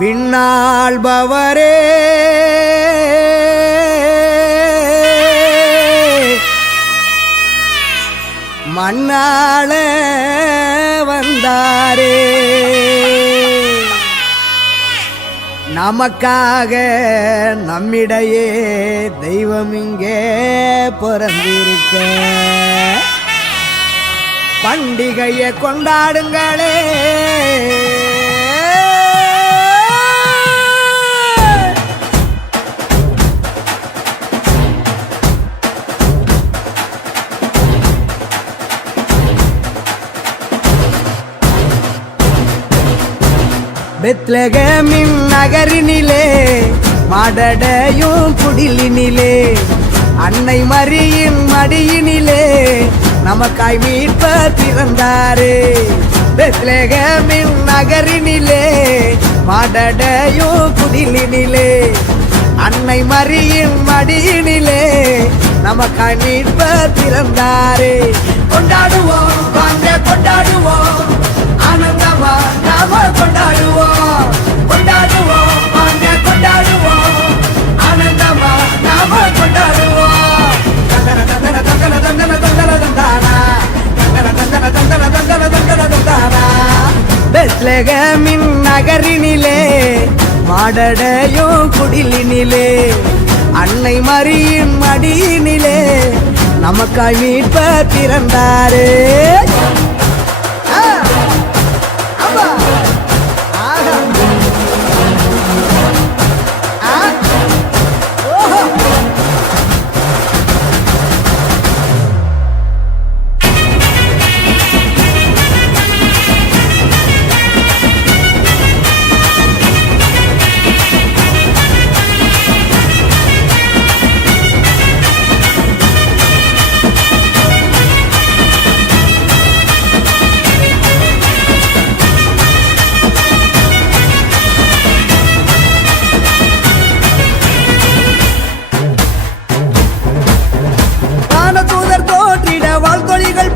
விண்ணாள்பவரே மண்ணாள வந்தாரே, நமக்காக நம்மிடையே தெய்வம் இங்கே பிறந்திருக்க, பண்டிகையை கொண்டாடுங்களே. பெத்லகேமின் நகரினிலே மாடடையும் குடிலினிலே அன்னை மரியின் மடியினிலே நமக்காய் மீட்பர் பிறந்தாரே. பெத்லகேமின் நகரினிலே மாடடையும் குடிலினிலே அன்னை மரியின் மடியினிலே நமக்காய் மீட்பர் பிறந்தாரே. கொண்டாடுவோம், வாங்க கொண்டாடுவோம், ஆனந்தமா நாம கொண்டாடுவோம். கொண்டாடுவோம், வாங்க கொண்டாடுவோம், ஆனந்தமா நாம கொண்டாடுவோம். தந்தன தந்தன தந்தன தந்தன தந்தன தந்தானா, தந்தன தந்தன தந்தன தந்தன தந்தன தந்தானா. பெத்லகேமின் நகரினிலே மாடடையும் குடிலினிலே அன்னை மரியின் மடியினிலே நமக்காய் மீட்பர் பிறந்தாரே.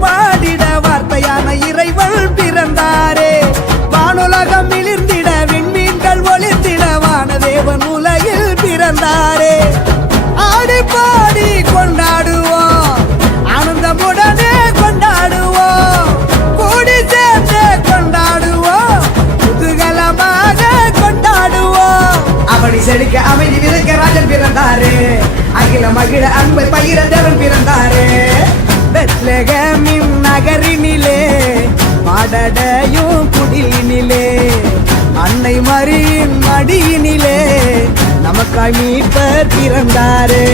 பாடிட வார்த்தையான இறைவன் பிறந்தாரே. வானுலகம் மிளிர்ந்திட விண்மீன்கள் ஒளிர்ந்திட வானதேவன் உலகில் பிறந்தாரே. ஆடி பாடி கொண்டாடுவோம், ஆனந்தமுடனே கொண்டாடுவோம், கூடி சேர்ந்து கொண்டாடுவோம், குதூகலமாக கொண்டாடுவோம். அவனை செழிக்க அமைதி விதைக்க ராஜன் பிறந்தாரே, அகில மகிழ அன்பை பகிர தேவன் பிறந்தாரே. பெத்லகேமின் நகரினிலே மாடடையும் குடிலினிலே அன்னை மரியின் மடியினிலே நமக்காய் மீட்பர் பிறந்தாரே.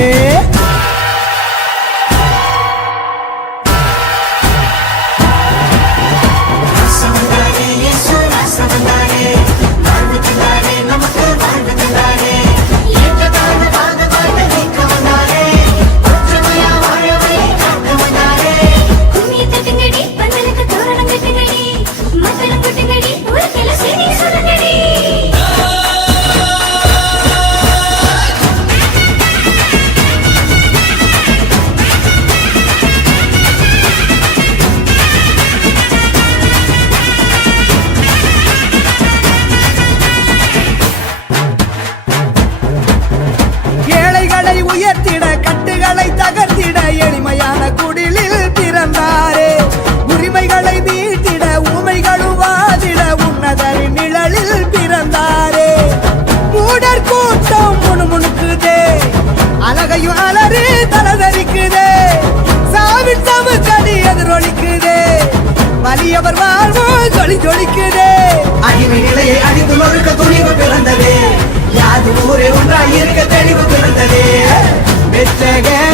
உயர்த்திட கட்டுகளை தகர்த்திட எளிமையான குடிலில் பிறந்தாரே. உரிமைகளை மீட்டிட ஊமைகளும் வாதிட உன்னதரின் நிழலில் பிறந்தாரே. மூடர் கூட்டம் முணுமுணுக்குதே, அழகையும் அலறி தலதரிக்குதே, சாவின் சவுக்கடி எதிரொலிக்குதே, வலியவர் வாழ்வும் ஜொலி ஜொலிக்குதே. அடிமை நிலையை அடித்து நொறுக்க துணிவு பிறந்ததே, யாது ஊரே ஒன்றாய் இருக்க தெளிவு பிறந்ததே. பெத்லகேம்